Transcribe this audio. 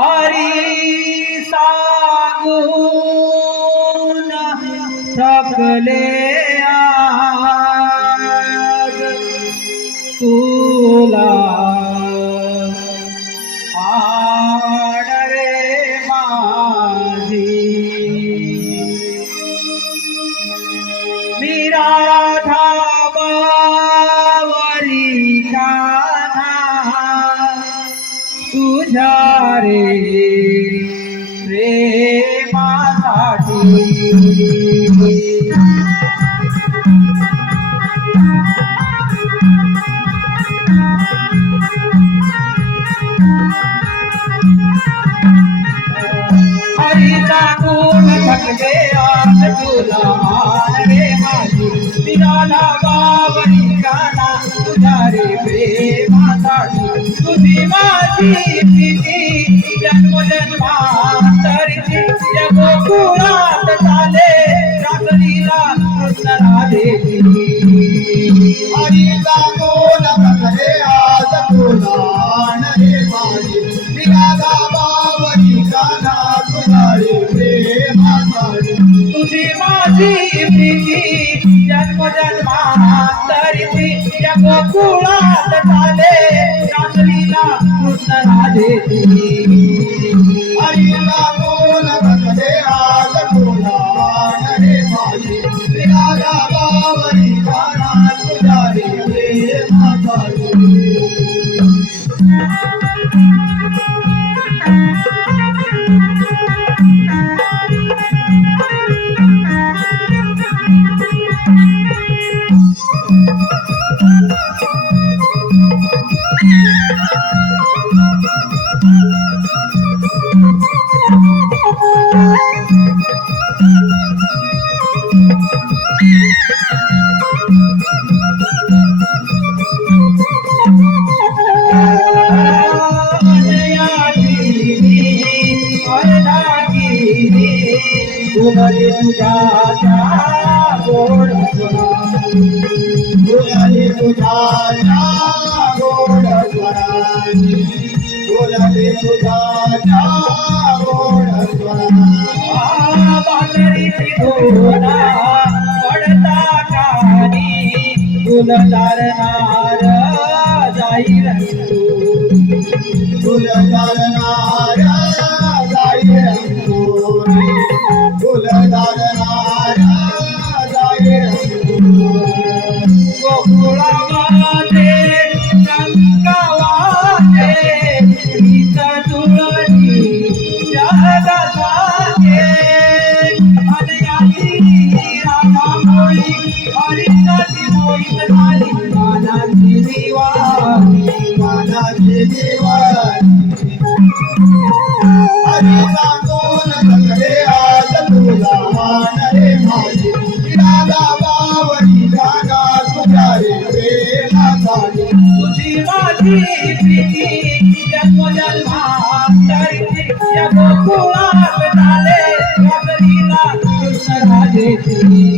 हरी सांगून थकले आज तुला. आण रे माझी. मी राधा हरीचा गुण थकले आज तुला रे माझी? निराला बावरी गाना तुझ्या रे प्रेमासाठी तुझी माझी प्रीती जन्म जन्मांतरीची या गोकुळात झाले रात्रीला कृष्ण राधेची हरीचा गुण थकले आज तुला प्रीती जन्म जन्मांतरीची या गोकुळात झाले रात्रीला कृष्ण राधेची तुझे तुझ्या गोड बोलाले तुझ्या गोड स्वरानी बोलाले पडता कानी गुलदार तारणार जाई रंगू फुलदार नारा जाई रंगोरी फुलदार नारा जाई रंगोरी गोकुळामध्ये झाली मानाची दिवाळी मानाची दिवाळी हरी सांगून सगळे आज तुला मान रे माझी राधा बावरी गाना तुझ्या रे प्रेमासाठी तुझी माझी प्रीती जन्म जन्मांतरीची या गोकुळात झाले रात्रीला कृष्ण राधेची